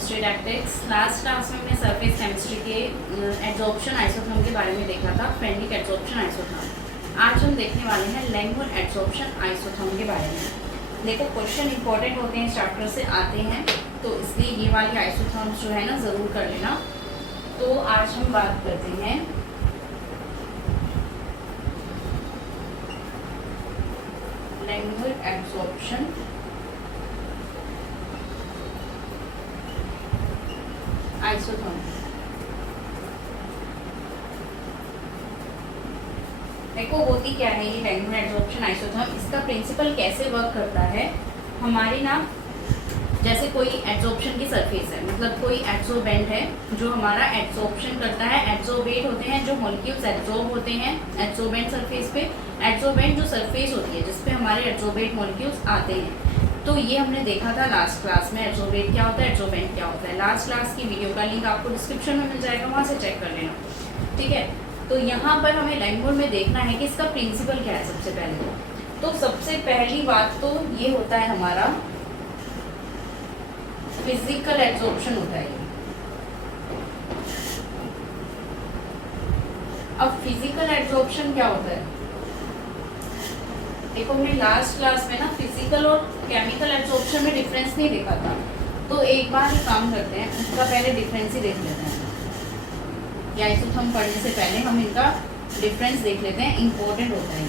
Chemistry tactics. Last class में हमने surface chemistry के एड्सॉर्प्शन आइसोथर्म के बारे में देखा था, फ्रेंडलिक एड्सॉर्प्शन आइसोथर्म। आज हम देखने वाले हैं लैंगमुर एड्सॉर्प्शन आइसोथर्म के बारे में। देखो क्वेश्चन इंपॉर्टेंट होते हैं, चैप्टर से आते हैं, तो इसलिए ये वाली आइसोथर्म्स जो है ना ज़रूर कर लेना। तो आज हम बात करते हैं लैंगमुर एड्सॉर्प्शन आइसोथर्म। देखो होती क्या है ये लैंगमुर एड्सॉर्प्शन आइसोथर्म, इसका प्रिंसिपल कैसे वर्क करता है। हमारी ना जैसे कोई एड्सॉर्प्शन की सरफेस है, मतलब कोई एड्सोर्बेंट है जो हमारा एड्सॉर्प्शन करता है। एड्सोर्बेट होते हैं जो मॉलिक्यूल्स एड्सॉर्ब होते हैं एड्सोर्बेंट सरफेस पे। एड्सोर्बेंट जो सरफेस होती है जिसपे हमारे एड्सोर्बेट मॉलिक्यूल्स आते हैं, तो ये हमने देखा था लास्ट क्लास में। एड्सोर्बेट क्या होता है, एड्सोर्बेंट क्या होता है। लास्ट क्लास की वीडियो का लिंक आपको डिस्क्रिप्शन में मिल जाएगा, वहाँ से चेक कर लेना, ठीक है। तो यहाँ पर हमें लैंगमुर में देखना है कि इसका प्रिंसिपल क्या है। सबसे पहले तो सबसे पहली बात तो ये होता है हमारा फिजिकल एड्सॉर्प्शन होता है। अब फिजिकल एड्सॉर्प्शन क्या होता है, देखो हमने लास्ट क्लास में ना फिजिकल और केमिकल एड्सॉर्प्शन में डिफरेंस नहीं देखा था, तो एक बार काम करते हैं, उसका पहले डिफरेंस ही देख लेते हैं। या आइसोथर्म पढ़ने से पहले हम इनका डिफरेंस देख लेते हैं, इंपॉर्टेंट होता है।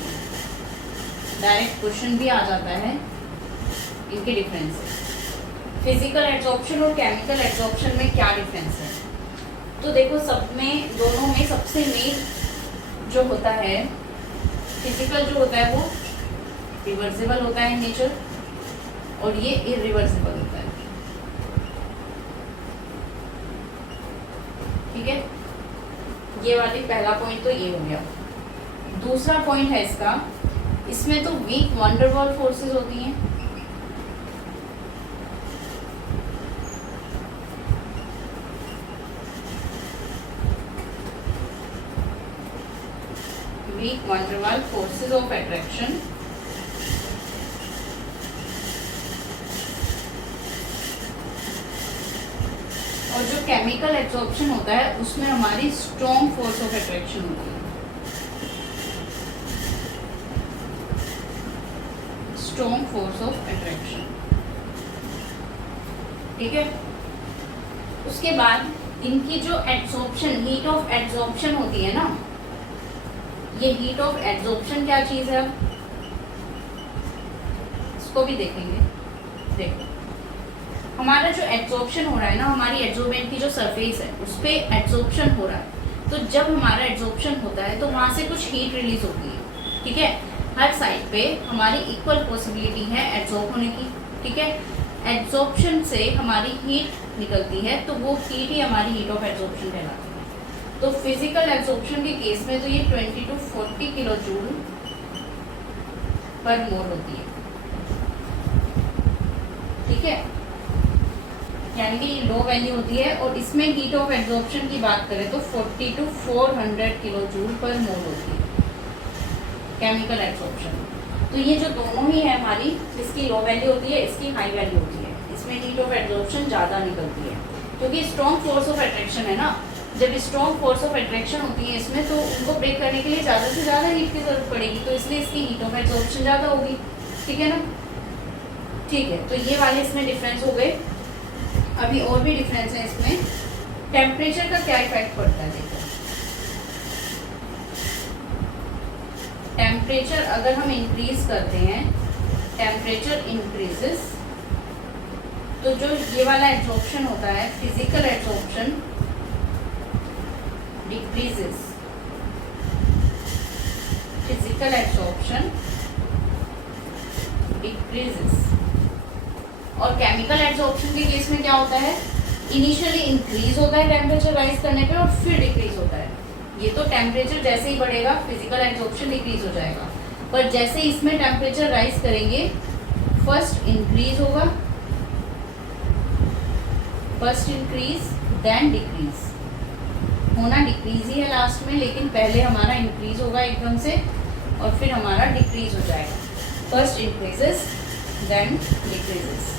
डायरेक्ट क्वेश्चन भी आ जाता है इनके डिफरेंस से। फिजिकल एड्सॉर्प्शन और केमिकल एड्सॉर्प्शन में क्या डिफरेंस है, तो देखो सब में दोनों में सबसे मेन जो होता है फिजिकल जो होता है वो रिवर्सिबल होता है नेचर, और ये इरिवर्सिबल होता है, ठीक है। ये वाली पहला पॉइंट तो ये हो गया। दूसरा पॉइंट है इसका, इसमें तो weak van der Waals forces होती हैं। Weak van der Waals forces of attraction, और जो केमिकल एड्सॉर्प्शन होता है उसमें हमारी स्ट्रॉन्ग फोर्स ऑफ अट्रैक्शन होती है। स्ट्रॉन्ग फोर्स ऑफ अट्रैक्शन, ठीक है। उसके बाद इनकी जो एड्सॉर्प्शन, हीट ऑफ एड्सॉर्प्शन होती है ना, ये हीट ऑफ एड्सॉर्प्शन क्या चीज है, इसको भी देखेंगे। देखो हमारा जो एड्सॉर्प्शन हो रहा है ना, हमारी एड्सोर्बेंट की जो सरफेस है उस पर एड्सॉर्प्शन हो रहा है, तो जब हमारा एड्सॉर्प्शन होता है तो वहाँ से कुछ हीट रिलीज होती है, ठीक है। हर साइड पे हमारी इक्वल पॉसिबिलिटी है एड्सॉर्ब होने की, ठीक है। एड्सॉर्प्शन से हमारी हीट निकलती है, तो वो हीट ही हमारी हीट ऑफ एड्सॉर्प्शन कहलाती है। तो फिजिकल एड्सॉर्प्शन के केस में तो ये 20 to 40 किलो जूल पर मोल होती है, ठीक है, यानी कि लो वैल्यू होती है। और इसमें हीट ऑफ एड्सॉर्प्शन की बात करें तो 40 to 400 किलो जूल पर मोल होती है केमिकल एड्सॉर्प्शन। तो ये जो दोनों ही है हमारी, इसकी लो वैल्यू होती है, इसकी हाई वैल्यू होती है। इसमें हीट ऑफ एड्सॉर्प्शन ज़्यादा निकलती है क्योंकि स्ट्रॉन्ग फोर्स ऑफ अट्रैक्शन है ना। जब स्ट्रॉन्ग फोर्स ऑफ अट्रैक्शन होती है इसमें, तो उनको ब्रेक करने के लिए ज़्यादा से ज़्यादा हीट की जरूरत पड़ेगी, तो इसलिए इसकी हीट ऑफ एड्सॉर्प्शन ज़्यादा होगी, ठीक है ना। ठीक है, तो ये वाले इसमें डिफरेंस हो गए। अभी और भी डिफरेंस है इसमें। टेम्परेचर का क्या इफेक्ट पड़ता है, देखो टेम्परेचर अगर हम इंक्रीज करते हैं, टेम्परेचर इंक्रीजेस, तो जो ये वाला एड्सॉर्प्शन होता है physical adsorption decreases, physical adsorption decreases. और केमिकल एड्सॉर्प्शन के केस में क्या होता है, इनिशियली इंक्रीज होता है टेम्परेचर राइज करने पे और फिर डिक्रीज होता है। ये तो टेम्परेचर जैसे ही बढ़ेगा फिजिकल एड्सॉर्प्शन डिक्रीज हो जाएगा, पर जैसे इसमें टेम्परेचर राइज करेंगे फर्स्ट इंक्रीज होगा, फर्स्ट इंक्रीज देन डिक्रीज, होना डिक्रीज ही है लास्ट में, लेकिन पहले हमारा इंक्रीज होगा एकदम से और फिर हमारा डिक्रीज हो जाएगा। First increases then decreases.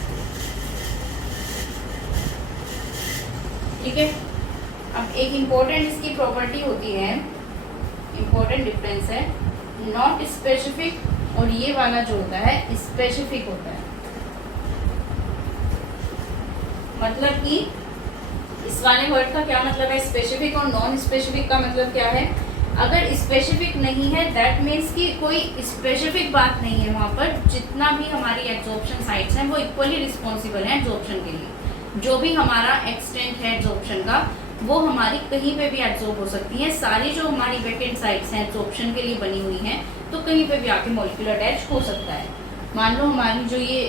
ठीक है। अब एक इम्पोर्टेंट इसकी प्रॉपर्टी होती है, इम्पोर्टेंट डिफरेंस है, नॉट स्पेसिफिक और ये वाला जो होता है स्पेसिफिक होता है। मतलब कि इस वाले वर्ड का क्या मतलब है, स्पेसिफिक, और नॉन स्पेसिफिक का मतलब क्या है। अगर स्पेसिफिक नहीं है दैट मीन्स कि कोई स्पेसिफिक बात नहीं है वहाँ पर, जितना भी हमारी एब्जॉर्प्शन साइट्स हैं वो इक्वली रिस्पॉन्सिबल हैं एब्जॉर्प्शन के लिए। जो भी हमारा एक्सटेंट है एब्जॉर्प्शन का वो हमारी कहीं पे भी एब्जॉर्ब हो सकती है। सारी जो हमारी वैकेंट साइट्स हैं एब्जॉर्प्शन के लिए बनी हुई हैं तो कहीं पे भी आके मॉलिक्यूल अटैच हो सकता है। मान लो हमारी जो ये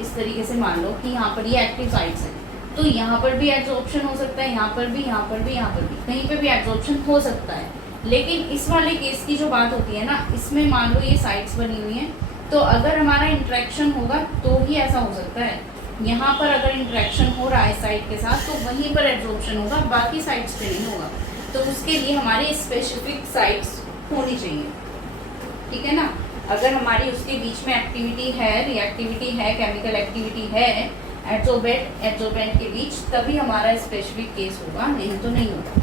इस तरीके से मान लो कि यहाँ पर ये एक्टिव साइट्स हैं तो यहाँ पर भी एब्जॉर्प्शन हो सकता है, यहाँ पर भी, यहाँ पर भी, यहाँ पर भी, कहीं पे भी एब्जॉर्प्शन हो सकता है। लेकिन इस वाले केस की जो बात होती है ना, इसमें मान लो ये साइट्स बनी हुई हैं तो अगर हमारा इंटरेक्शन होगा तो ही ऐसा हो सकता है। यहाँ पर अगर इंटरेक्शन हो रहा है साइट के साथ तो वहीं पर एब्जॉर्प्शन होगा, बाकी साइट्स पे नहीं होगा। तो उसके लिए हमारी स्पेसिफिक साइट्स होनी चाहिए, ठीक है ना। अगर हमारी उसके बीच में एक्टिविटी है, रिएक्टिविटी है, केमिकल एक्टिविटी है एब्जॉर्बेंट के बीच, तभी हमारा स्पेसिफिक केस होगा, नहीं तो नहीं होगा,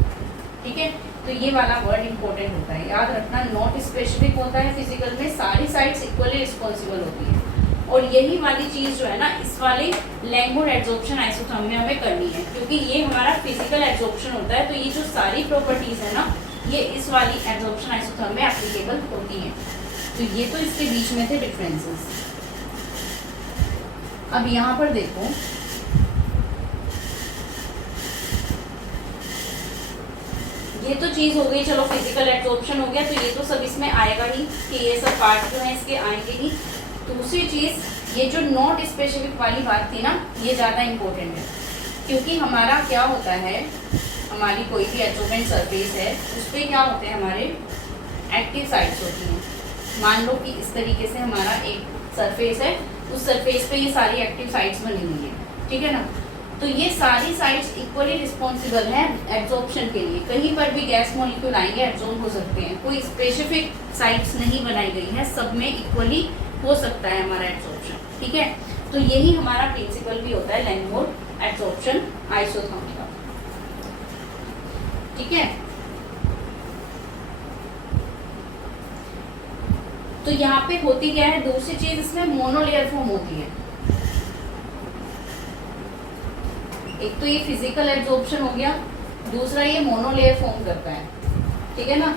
ठीक है। तो ये वाला वर्ड इंपॉर्टेंट होता है, याद रखना। नॉट स्पेसिफिक होता है फिजिकल में, सारी साइट्स इक्वली रिस्पॉन्सिबल होती है। और यही वाली चीज़ जो है ना इस वाले लैंगवुड एब्जॉर्प्शन आइसोथर्म में करनी है, क्योंकि ये हमारा फिजिकल एब्जॉर्प्शन होता है। तो ये जो सारी प्रॉपर्टीज़ है ना ये इस वाली एब्जॉर्प्शन आइसोथर्म में एप्लीकेबल होती हैं। तो ये तो इसके बीच में थे डिफरेंसेस। अब यहाँ पर देखो, ये तो चीज़ हो गई, चलो फिजिकल एब्जॉर्प्शन हो गया, तो ये तो सब इसमें आएगा ही कि ये सब पार्ट जो है इसके आएंगे ही। दूसरी चीज़ ये जो नॉट स्पेसिफिक वाली बात थी ना ये ज़्यादा इम्पोर्टेंट है, क्योंकि हमारा क्या होता है, हमारी कोई भी एब्जॉर्बेंट सरफेस है उस पर क्या होते हैं, हमारे एक्टिव साइट्स होती हैं। मान लो कि इस तरीके से हमारा एक सरफेस है, उस सरफेस पे ये सारी एक्टिव साइट्स बनी हुई है, ठीक है ना। तो ये सारी साइट्स इक्वली रिस्पॉन्सिबल हैं एब्जॉर्प्शन के लिए। कहीं पर भी गैस मॉलिक्यूल आएंगे एब्जॉर्ब हो सकते हैं, कोई स्पेसिफिक साइट्स नहीं बनाई गई है, सब में इक्वली हो सकता है हमारा एब्जॉर्प्शन, ठीक है। तो यही हमारा प्रिंसिपल भी होता है लैंगवुड एब्जॉर्प्शन आइसोथर्म का, ठीक है। तो यहाँ पे होती क्या है, दूसरी चीज इसमें मोनोलेयर फॉर्म होती है। एक तो ये फिजिकल एब्जॉर्प्शन हो गया, दूसरा ये मोनोलेयर फॉर्म करता है, ठीक है ना।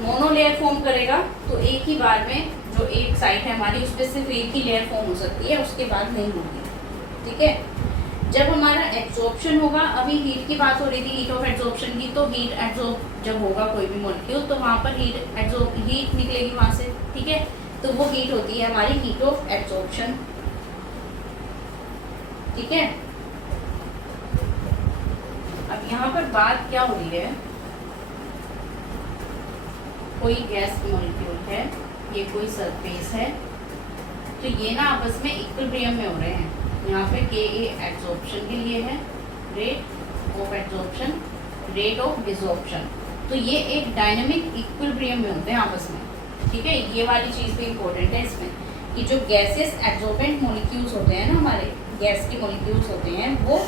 मोनोलेयर फॉर्म करेगा तो एक ही बार में जो एक साइट है हमारी उस पर सिर्फ एक ही लेयर फॉर्म हो सकती है, उसके बाद नहीं होगी, ठीक है। जब हमारा एब्जॉर्प्शन होगा, अभी हीट की बात हो रही थी, हीट ऑफ एब्जॉर्प्शन की, तो हीट एब्जॉर्ब जब होगा कोई भी मॉलिक्यूल तो वहाँ पर हीट निकलेगी वहाँ से, ठीक है। तो वो हीट होती है हमारी हीट ऑफ एब्जॉर्प्शन, ठीक है। अब यहाँ पर बात क्या हो रही है, कोई गैस मॉलिक्यूल है, ये कोई सरफेस है, तो ये ना आपस में इक्विलिब्रियम में हो रहे हैं। यहाँ पे के ए एब्जॉर्प्शन के लिए है, rate of absorption, rate of desorption, तो ये एक डायनेमिक इक्विलिब्रियम में होते हैं आपस में, ठीक है। ये वाली चीज़ भी इम्पोर्टेंट है इसमें कि जो गैसेस एब्जॉर्बेंट मॉलिक्यूल्स होते हैं ना, हमारे गैस के मॉलिक्यूल्स होते हैं वो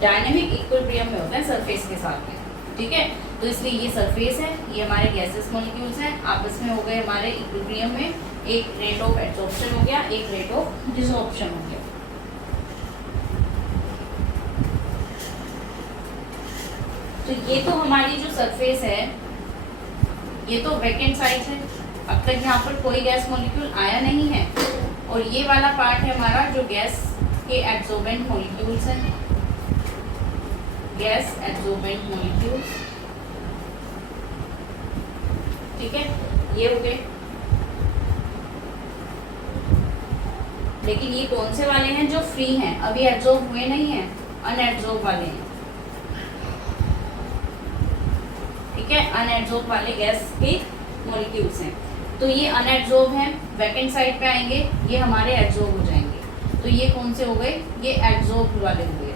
डायनेमिक इक्विलिब्रियम में होते हैं सरफेस के साथ में, ठीक है। तो इसलिए ये सरफेस है, ये हमारे गैसेस मॉलिक्यूल्स हैं, आपस में हो गए हमारे इक्विलिब्रियम में, एक रेट ऑफ एब्जॉर्प्शन हो गया, एक रेट ऑफ डिसॉर्प्शन हो गया। तो ये तो हमारी जो सरफेस है ये तो वैकेंट साइट है, अब तक यहाँ पर कोई गैस मॉलिक्यूल आया नहीं है। और ये वाला पार्ट है हमारा जो गैस के एब्जॉर्बेंट मॉलिक्यूल्स हैं, गैस एब्जॉर्बेंट मॉलिक्यूल्स, ठीक है, ये हो गए। लेकिन ये कौन से वाले हैं, जो फ्री हैं, अभी एब्जॉर्ब हुए नहीं हैं, अनएब्जॉर्ब वाले हैं, ठीक है, अनएब्जॉर्ब वाले गैस के मॉलिक्यूल्स हैं। तो ये अनएब्जॉर्ब हैं, वैकेंट साइड पे आएंगे, ये हमारे एब्जॉर्ब हो जाएंगे। तो ये कौन से हो गए, ये एब्जॉर्ब वाले हो गए,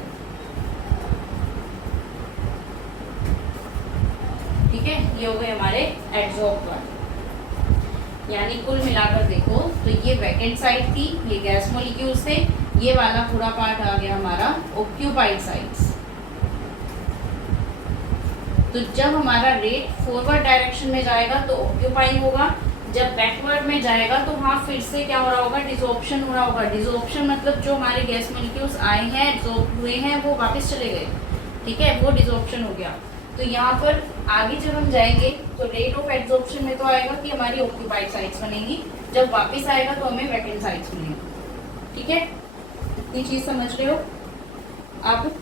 ठीक है, ये हो गए हमारे एब्जॉर्ब वाले। यानी कुल मिलाकर देखो तो ये वैकेंट साइट थी, ये गैस मॉलिक्यूल्स थे, ये वाला पूरा पार्ट आ गया हमारा ऑक्यूपाइड साइट्स, तो जब हमारा रेट फॉरवर्ड डायरेक्शन में जाएगा तो ऑक्यूपाई होगा, जब बैकवर्ड में जाएगा तो वहाँ फिर से क्या हो रहा होगा, डिसॉर्प्शन हो रहा होगा। डिसॉर्प्शन मतलब जो हमारे गैस मॉलिक्यूल्स आए हैं, एब्जॉर्ब हुए हैं, वो वापस चले गए, ठीक है, वो डिसॉर्प्शन हो गया। तो यहाँ पर आगे जब हम जाएंगे तो रेट ऑफ एब्जॉर्प्शन में तो आएगा कि हमारी ऑक्यूपाइड साइट्स बनेंगी, जब वापस आएगा तो हमें वैकेंट साइट्स मिलेंगी, ठीक है। इतनी चीज समझ रहे हो। अब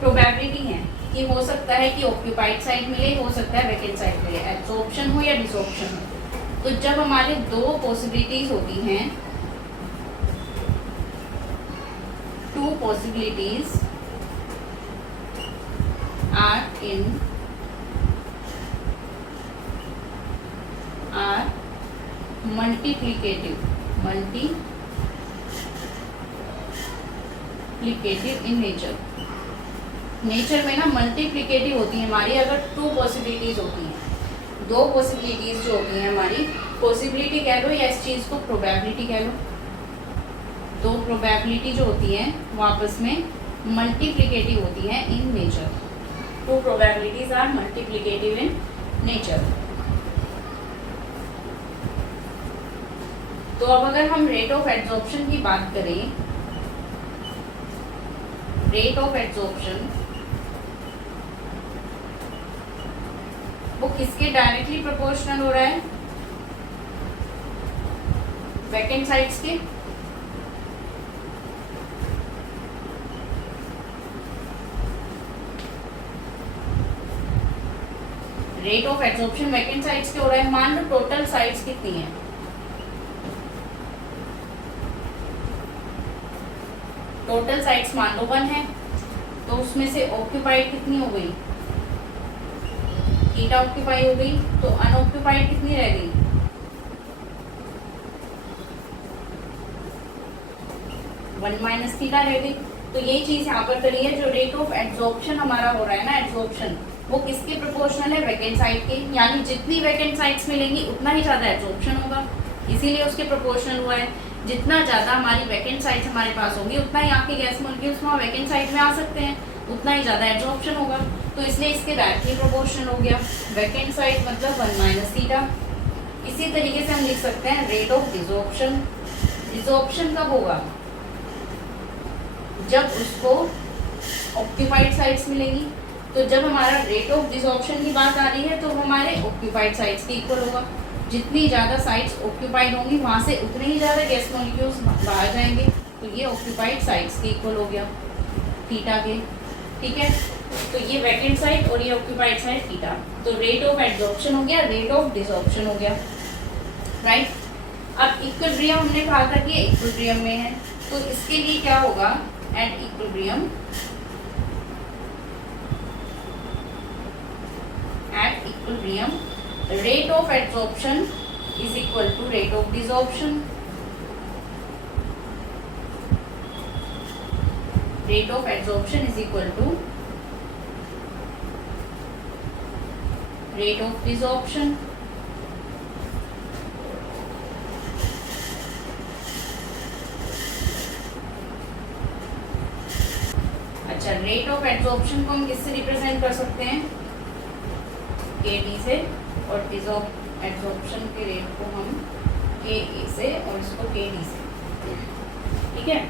प्रोबेबिलिटी है कि हो सकता है कि ऑक्यूपाइड साइट मिले, हो सकता है वैकेंट साइट मिले, एब्जॉर्प्शन हो या डिसॉर्प्शन हो। तो जब हमारे दो पॉसिबिलिटीज होती हैं, two possibilities are in are multiplicative in nature में ना मल्टीप्लिकेटिव होती है हमारी। अगर टू पॉसिबिलिटीज होती हैं, दो पॉसिबिलिटीज जो होती हैं हमारी, पॉसिबिलिटी कह लो या इस चीज़ को प्रोबेबिलिटी कह लो, दो प्रोबेबिलिटी जो होती हैं वो आपस में मल्टीप्लिकेटिव होती हैं in nature. Two probabilities are multiplicative in nature. तो अब अगर हम रेट ऑफ एब्जॉर्प्शन की बात करें, रेट ऑफ एब्जॉर्प्शन वो किसके डायरेक्टली प्रोपोर्शनल हो रहा है, वैकेंट साइट्स के। Rate of absorption vacant sites के हो रहा है। मान लो टोटल साइट्स कितनी है, टोटल साइट्स मान लो 1 है, तो उसमें से ऑक्यूपाइड कितनी हो गई, थीटा ऑक्यूपाई हो गई, तो अनऑक्यूपाइड कितनी रह गई, वन माइनस थीटा रह गई। तो ये चीज यहाँ पर करी है, जो रेट ऑफ एब्जॉर्प्शन हमारा हो रहा है ना, एब्जॉर्प्शन वो किसके प्रोपोर्शनल है, वैकेंट साइट के। यानी जितनी वैकेंट साइट्स मिलेंगी उतना ही ज्यादा एब्जॉर्प्शन होगा, इसीलिए उसके प्रोपोर्शनल हुआ है। जितना ज्यादा हमारी वैकेंट साइट्स हमारे पास होगी उतना ही आपके गैस मॉलिक्यूल्स वहाँ वैकेंट साइट में आ सकते हैं, उतना ही ज्यादा एब्जॉर्प्शन होगा। तो इसलिए इसके डायरेक्टली प्रोपोर्शनल हो गया। वैकेंट साइट मतलब 1 माइनस थीटा। इसी तरीके से हम लिख सकते हैं रेट ऑफ डिसॉर्प्शन। डिसॉर्प्शन कब होगा, जब उसको ऑक्यूपाइड साइट्स मिलेंगी। तो जब हमारा रेट ऑफ डिसॉर्प्शन की बात आ रही है तो हमारे ऑक्यूपाइड साइट्स के इक्वल होगा। जितनी ज़्यादा साइट्स ऑक्यूपाइड होंगी वहाँ से उतने ही ज़्यादा गैस मॉलिक्यूल्स बाहर जाएंगे। तो ये ऑक्यूपाइड साइट्स के इक्वल हो गया थीटा के, ठीक है। तो ये वैकेंट साइट और ये ऑक्यूपाइड साइट थीटा। तो रेट ऑफ एब्जॉर्प्शन हो गया, रेट ऑफ डिसॉर्प्शन हो गया, राइट। अब इक्विलिब्रियम हमने कहा था कि इक्विलिब्रियम में है, तो इसके लिए क्या होगा, at equilibrium, at equilibrium rate of adsorption is equal to rate of desorption. Rate of adsorption is equal to rate of desorption. अच्छा, रेट ऑफ एब्जॉर्प्शन को हम किससे रिप्रेजेंट कर सकते हैं, KD से, और एब्जॉर्प्शन के रेट को हम KA से और इसको KD से, ठीक है।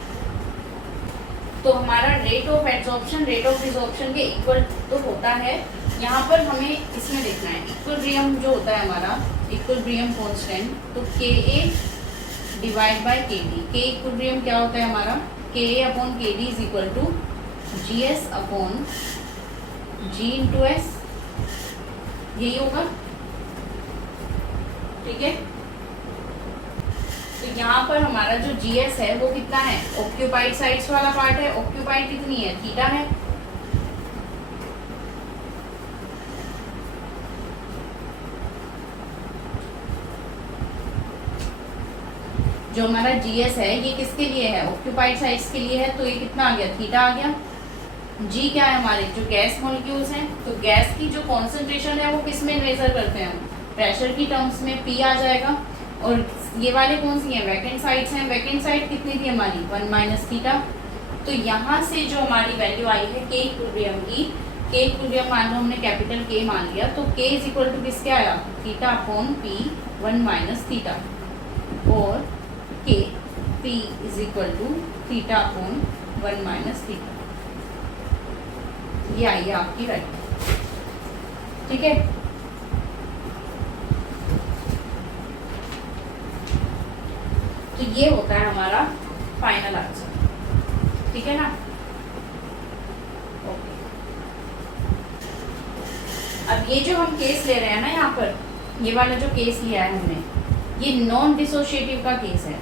तो हमारा rate of absorption rate of desorption के इक्वल तो होता है। यहाँ पर हमें इसमें देखना है इक्विलिब्रियम जो होता है हमारा, इक्विलिब्रियम कांस्टेंट, तो KA divide by KD। K equilibrium क्या होता है हमारा, KA upon KD is equal to GS upon G into S, यही होगा, ठीक है। तो यहाँ पर हमारा जो GS है वो कितना है, ऑक्यूपाइड साइट्स वाला पार्ट है। ऑक्यूपाइड कितनी है, थीटा है। जो हमारा GS है ये किसके लिए है, ऑक्यूपाइड साइट्स के लिए है, तो ये कितना आ गया, थीटा आ गया। G क्या है, हमारे जो गैस मॉलिक्यूल्स हैं, तो गैस की जो कॉन्सेंट्रेशन है वो किस में मेजर करते हैं हम, प्रेशर की टर्म्स में P आ जाएगा। और ये वाले कौन सी हैं, वैकेंट साइट्स हैं। वैकेंट साइट कितनी थी हमारी, 1 माइनस थीटा। तो यहाँ से जो हमारी वैल्यू आई है के इक्विलिब्रियम की, के इक्विलिब्रियम मान लो हमने कैपिटल के मान लिया, तो के इज इक्वल टू किसके आया, theta upon P 1 minus theta, और K P is equal to theta upon 1 minus theta. ये आई है आपकी वैल्यू, ठीक है। तो ये होता है हमारा फाइनल आंसर, ठीक है ना। ओके, अब ये जो हम केस ले रहे हैं ना, यहाँ पर ये वाला जो केस लिया है हमने, ये नॉन डिसोशिएटिव का केस है।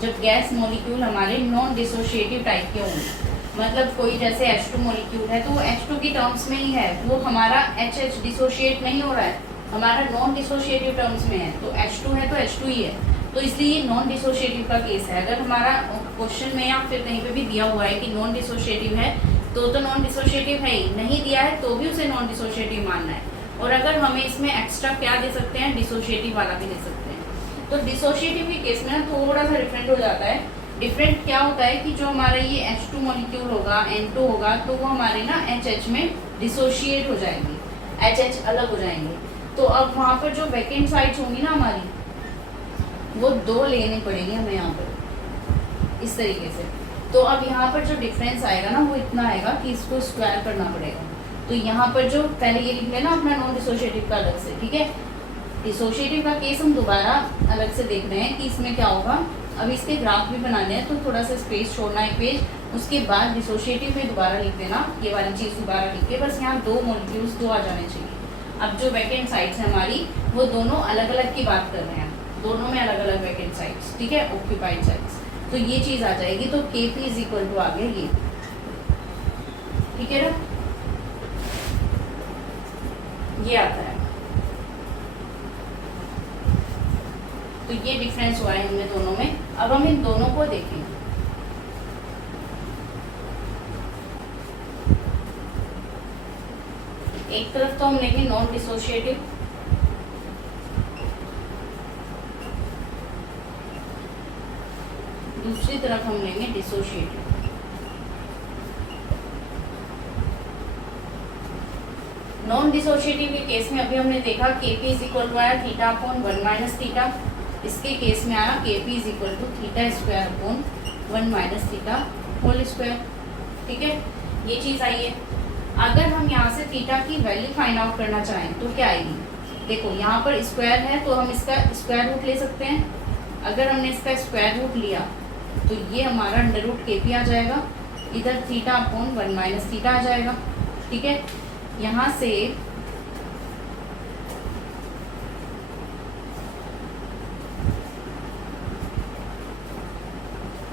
जब गैस मॉलिक्यूल हमारे नॉन डिसोशिएटिव टाइप के होंगे, मतलब कोई जैसे H2 मॉलिक्यूल है तो वो H2 की टर्म्स में ही है, वो हमारा HH डिसोशिएट नहीं हो रहा है, हमारा नॉन डिसोशिएटिव टर्म्स में है। तो H2 है तो H2 ही है, तो इसलिए ये नॉन डिसोशिएटिव का केस है। अगर हमारा क्वेश्चन में या फिर कहीं पे भी दिया हुआ है कि नॉन डिसोशिएटिव है, तो नॉन डिसोशिएटिव है ही, नहीं दिया है तो भी उसे नॉन डिसोशिएटिव मानना है। और अगर हमें इसमें एक्स्ट्रा क्या दे सकते हैं, डिसोशिएटिव वाला भी दे सकते हैं। तो डिसोशिएटिव के केस में ना थोड़ा सा डिफरेंट हो जाता है। डिफरेंट क्या होता है कि जो हमारा ये H2 मॉलिक्यूल होगा, N2 होगा, तो वो हमारे ना HH में डिसोशिएट हो जाएंगे, HH अलग हो जाएंगे। तो अब वहाँ पर जो वैकेंट साइट्स होंगी ना हमारी, वो 2 लेनी पड़ेगी हमें यहाँ पर, इस तरीके से। तो अब यहाँ पर जो डिफरेंस आएगा ना, वो इतना आएगा कि इसको स्क्वायर करना पड़ेगा। तो यहाँ पर जो पहले ये लिख लेना अपना नॉन डिसोशिएटिव का अलग से, ठीक है। डिसोशिएटिव का केस हम दोबारा अलग से देख रहे हैं कि इसमें क्या होगा। अब इसके ग्राफ भी बनाने हैं, तो थोड़ा सा स्पेस छोड़ना है पेज, उसके बाद डिसोशिएटिव में दोबारा लिख देना ये वाली चीज़ दोबारा लिख के, बस यहाँ 2 मॉलिक्यूल्स 2 आ जाने चाहिए। अब जो वैकेंट साइट्स हैं हमारी, वो दोनों अलग अलग की बात कर रहे हैं, दोनों में अलग अलग वैकेंट साइट्स, ठीक है, ऑक्यूपाइड साइट्स। तो ये चीज़ आ जाएगी, तो K P is equal to आ गया ये, ठीक है ना, ये आता है। तो ये डिफरेंस हुआ है इनमें दोनों में। अब हम इन दोनों को देखें। एक तरफ तो हम लेंगे नॉन डिसोशिएटिव, दूसरी तरफ हम लेंगे डिसोशिएटिव। नॉन डिसोशिएटिव के केस में अभी हमने देखा K P is equal to आया थीटा अपॉन 1 माइनस थीटा, इसके केस में आया K P is equal to theta square upon 1 minus theta whole square, ठीक है, ये चीज़ आई है। अगर हम यहाँ से थीटा की वैल्यू फाइंड आउट करना चाहें तो क्या आएगी, देखो यहाँ पर स्क्वायर है तो हम इसका स्क्वायर रूट ले सकते हैं। अगर हमने इसका स्क्वायर रूट लिया तो ये हमारा अंडर रूट के पी आ जाएगा, इधर थीटा अपॉन 1 माइनस थीटा आ जाएगा, ठीक है। यहाँ से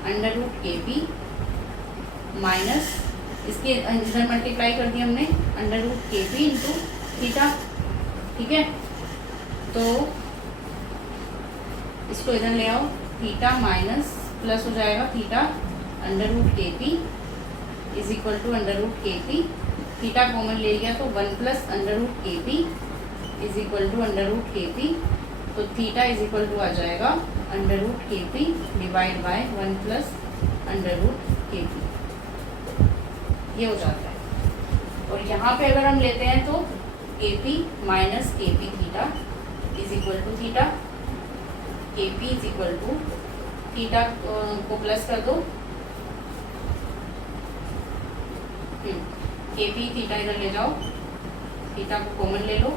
under root K P minus इसके इधर मल्टीप्लाई कर दिया हमने under root K P into theta, ठीक है। तो इसको इधर ले आओ, थीटा माइनस प्लस हो जाएगा theta under root K P is equal to under root K P, theta common ले लिया तो 1 plus under root K P is equal to under root K P, तो थीटा इज इक्वल टू आ जाएगा under root K P divide by 1 plus under root K P, ये हो जाता है। और यहाँ पे अगर हम लेते हैं तो K P minus K P theta is equal to theta, K P is equal to theta को प्लस कर दो, के पी थीटा इधर ले जाओ, थीटा को कॉमन ले लो,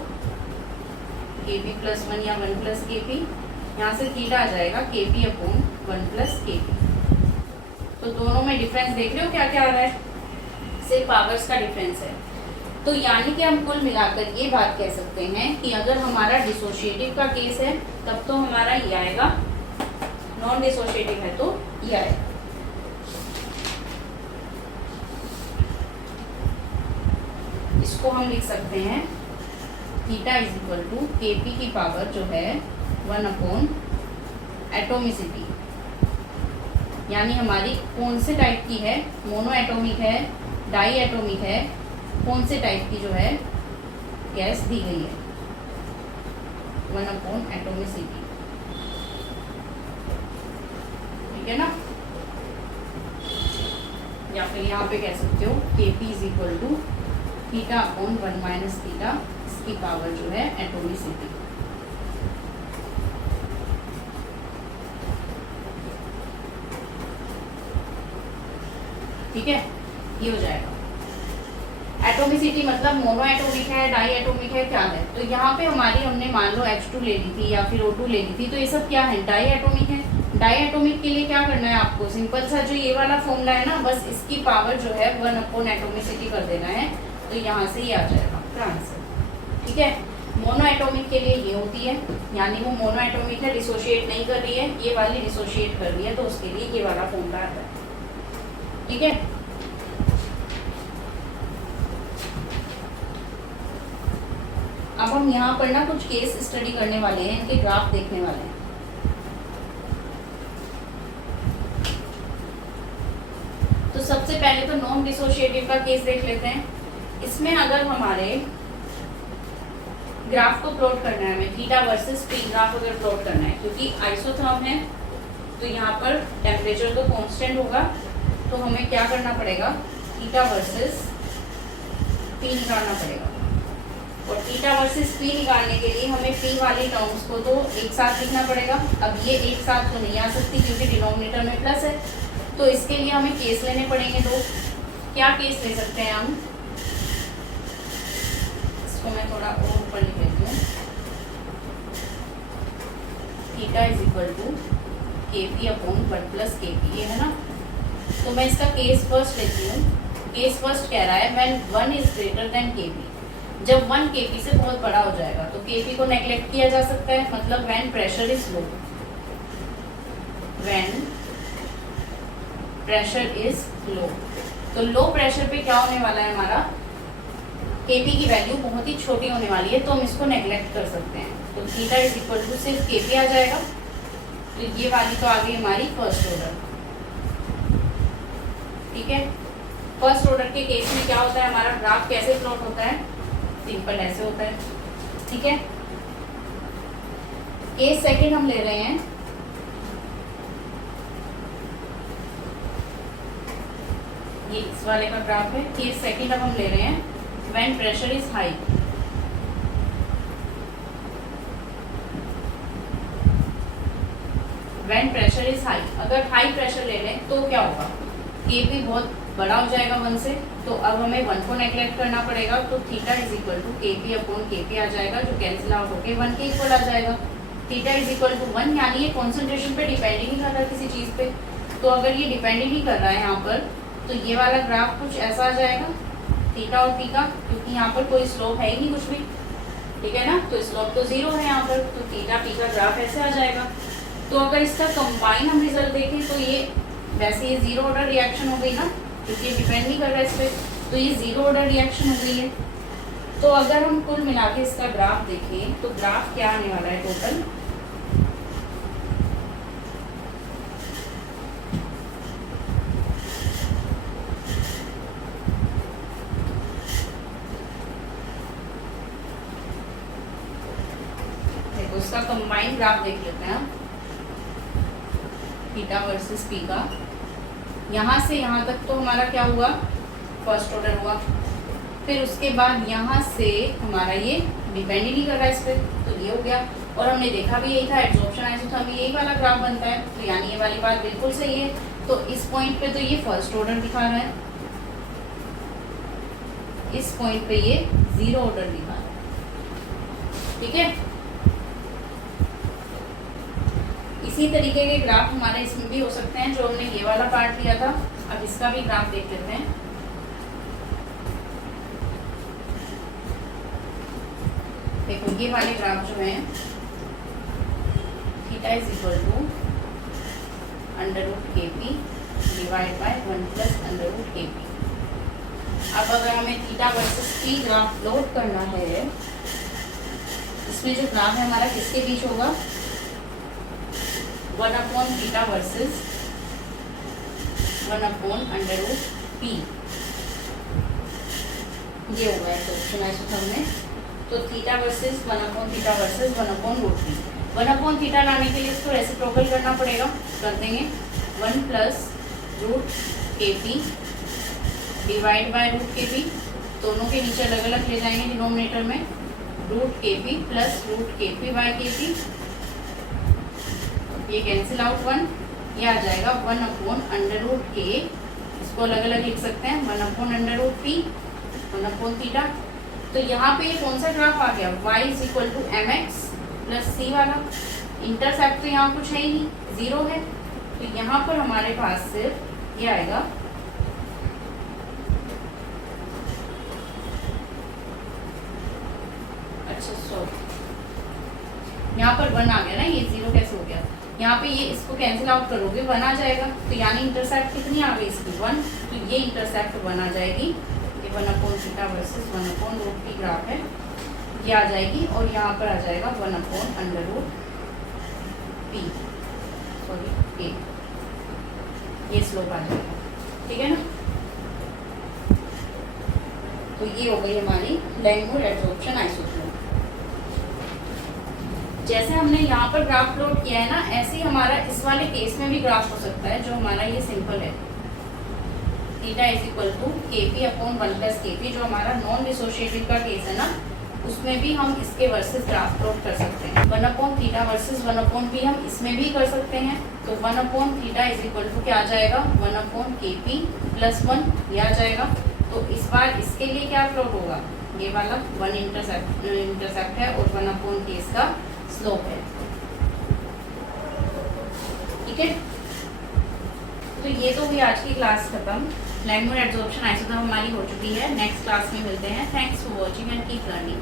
के पी प्लस 1 या 1 प्लस के पी, यहाँ से थीटा आ जाएगा के पी अपॉन 1 प्लस के पी। तो दोनों में डिफरेंस देख रहे हो क्या क्या आ रहा है, सिर्फ पावर्स का डिफरेंस है। तो यानी कि हम कुल मिलाकर ये बात कह सकते हैं कि अगर हमारा डिसोशिएटिव का केस है तब तो हमारा ये आएगा, नॉन डिसोशिएटिव है तो ये आएगा। इसको हम लिख सकते हैं थीटा इज इक्वल टू के पी की पावर जो है 1 अपॉन एटोमिसिटी, यानी हमारी कौन से टाइप की है, मोनो एटोमिक है, डाई एटोमिक है, कौन से टाइप की जो है गैस दी गई है, 1 अपॉन एटोमिसिटी, ठीक है ना। या फिर यहाँ पे कह सकते हो K P is equal to theta upon 1 minus theta, इसकी पावर जो है एटोमिसिटी। ठीक है, ये हो जाएगा। एटोमिसिटी मतलब मोनो एटोमिक है, डाई एटोमिक है, क्या है। तो यहाँ पे हमारी हमने मान लो H2 ले ली थी या फिर O2 ले ली थी, तो ये सब क्या है, डाई एटोमिक है। डाई एटोमिक के लिए क्या करना है आपको, सिंपल सा जो ये वाला फॉर्मूला है ना, बस इसकी पावर जो है 1 अपॉन एटोमिसिटी कर देना है, तो यहाँ से ही आ जाएगा आपका आंसर। ठीक है, मोनो एटोमिक के लिए ये होती है, यानी वो मोनो एटोमिक है, डिसोशिएट नहीं कर रही है, ये वाली डिसोशिएट कर रही है, तो उसके लिए ये वाला फॉर्मूला आता है। ठीक है, अब हम यहाँ पर ना कुछ केस स्टडी करने वाले हैं, इनके ग्राफ देखने वाले हैं। तो सबसे पहले तो नॉन डिसोशिएटिव का केस देख लेते हैं। इसमें अगर हमारे ग्राफ को प्लॉट करना है, हमें थीटा वर्सेस पी ग्राफ अगर प्लॉट करना है, क्योंकि आइसोथर्म है तो यहाँ पर टेम्परेचर तो कांस्टेंट होगा, तो हमें क्या करना पड़ेगा, थीटा वर्सेस पी निकालना पड़ेगा। और थीटा वर्सेस पी निकालने के लिए हमें पी वाली टर्म्स को तो एक साथ लिखना पड़ेगा। अब ये एक साथ तो नहीं आ सकती क्योंकि डिनोमिनेटर में प्लस है, तो इसके लिए हमें केस लेने पड़ेंगे दो। क्या केस ले सकते हैं हम, इसको मैं थोड़ा और ऊपर लिख लेती हूँ। थीटा इज इक्वल टू के पी अपॉन 1 प्लस के पी, ये है ना। तो मैं इसका केस फर्स्ट लेती हूँ। केस फर्स्ट कह रहा है व्हेन 1 इज ग्रेटर देन के पी, जब 1 Kp से बहुत बड़ा हो जाएगा तो Kp को नेग्लेक्ट किया जा सकता है, मतलब when pressure is low, when pressure is low. तो लो प्रेशर पे क्या होने वाला है, हमारा Kp की वैल्यू बहुत ही छोटी होने वाली है, तो हम इसको नेग्लेक्ट कर सकते हैं। तो थीटा इज इक्वल टू सिर्फ Kp आ जाएगा। तो ये वाली तो आ गई हमारी फर्स्ट ऑर्डर। ठीक है, फर्स्ट ऑर्डर के केस में क्या होता है, हमारा ग्राफ कैसे प्लॉट होता है, सिंपल ऐसे होता है। ठीक है, केस सेकंड हम ले रहे हैं। ये इस वाले का ग्राफ है। केस सेकंड अब हम ले रहे हैं when pressure is high. When pressure is high, अगर हाई प्रेशर ले लें तो क्या होगा, Kp बहुत बड़ा हो जाएगा 1 से, तो अब हमें 1 को नेग्लेक्ट करना पड़ेगा। तो theta is equal to Kp upon Kp आ जाएगा, जो कैंसिल आउट होके 1 के इक्वल आ जाएगा। थीटा इज इक्वल टू 1, यानी ये कॉन्सेंट्रेशन पे डिपेंड ही नहीं कर रहा किसी चीज़ पे। तो अगर ये डिपेंड ही नहीं कर रहा है यहाँ पर, तो ये वाला ग्राफ कुछ ऐसा आ जाएगा थीटा और पी का, क्योंकि यहाँ पर कोई स्लोप है ही नहीं कुछ भी। ठीक है ना, तो स्लोप तो 0 है यहाँ पर, तो थीटा पी का ग्राफ ऐसे आ जाएगा। तो अगर इसका कंबाइन हम रिजल्ट देखें तो ये वैसे ये 0 ऑर्डर रिएक्शन हो गई ना, क्योंकि ये डिपेंड नहीं कर रहा है इस पर, तो ये 0 ऑर्डर रिएक्शन हो गई है। तो अगर हम कुल मिला के इसका ग्राफ देखें तो ग्राफ क्या आने वाला है टोटल, देखो इसका कंबाइन ग्राफ देख लेते हैं, थीटा वर्सेस पी का। यहाँ से यहाँ तक तो हमारा क्या हुआ, फर्स्ट ऑर्डर हुआ। फिर उसके बाद यहाँ से हमारा ये डिपेंड ही नहीं कर रहा है इस पर, तो ये हो गया। और हमने देखा भी यही था, एब्जॉर्प्शन आइसोथर्मी यही वाला ग्राफ बनता है, तो यानी ये वाली बात बिल्कुल सही है। तो इस पॉइंट पे तो ये फर्स्ट ऑर्डर दिखा रहा है, इस पॉइंट पे ये 0 ऑर्डर दिखा रहा है। ठीक है, इसी तरीके के ग्राफ हमारे इसमें भी हो सकते हैं, जो हमने ये वाला पार्ट लिया था। अब इसका भी ग्राफ देख लेते हैं। देखो ये वाले ग्राफ जो हैं, theta is equal to √Kp divide by 1 plus √Kp। अब अगर हमें theta versus P graph plot करना है, इसमें जो ग्राफ है हमारा किसके बीच होगा, 1 upon theta versus 1 upon √P, ये होगा एब्जॉर्प्शन आइसोथर्म में। तो theta versus 1 upon theta versus 1 upon √P। 1 upon theta लाने के लिए इसको रेसिप्रोकल करना पड़ेगा, कर देंगे 1 plus √Kp divide bye √Kp। दोनों के नीचे अलग अलग ले जाएंगे डिनोमिनेटर में, root K P plus root K P bye के पी, ये कैंसिल आउट 1, ये आ जाएगा 1 अपॉन अंडर रूट के, इसको अलग अलग लिख सकते हैं 1 upon under root P 1 upon theta. तो यहाँ पे ये कौन सा ग्राफ आ गया, y is equal to M X plus C वाला। इंटरसेप्ट तो यहाँ कुछ है ही नहीं, 0 है, तो यहाँ पर हमारे पास सिर्फ ये आएगा अच्छा सॉरी यहाँ पर 1 आ गया ना, ये 0 कैसे हो गया, यहाँ पे ये इसको कैंसिल आउट करोगे 1 आ जाएगा, तो यानी इंटरसेप्ट कितनी आ गई इसकी 1, तो ये इंटरसेप्ट 1 आ जाएगी, ये 1 upon theta versus 1 upon root की ग्राफ है, ये आ जाएगी, और यहाँ पर आ जाएगा 1 upon under root P sorry K, ये स्लोप आ जाएगा, ठीक है ना। तो ये हो गई हमारी लैंगमुर एडसॉर्प्शन आइसोटोप। जैसे हमने यहाँ पर ग्राफ प्लॉट किया है ना, ऐसे ही हमारा इस वाले केस में भी ग्राफ हो सकता है, जो हमारा ये सिंपल है, थीटा इज इक्वल टू के पी अपॉन 1 प्लस के पी, जो हमारा नॉन डिसोशिएटिव का केस है ना, उसमें भी हम इसके वर्सेस ग्राफ प्लॉट कर सकते हैं। 1 upon theta versus 1 upon P हम इसमें भी कर सकते हैं, तो 1 upon theta is equal to क्या आ जाएगा 1 अपॉन के पी प्लस 1, ये आ जाएगा। तो इस बार इसके लिए क्या प्लॉट होगा, ये वाला 1 इंटरसेप्ट है और 1 अपॉन के इसका स्लोप है, ठीक है। तो ये तो हुई आज की क्लास खत्म। लैंगमुर एडसॉर्प्शन आइसोटोप हमारी हो चुकी है, नेक्स्ट क्लास में मिलते हैं। Thanks for watching and keep learning.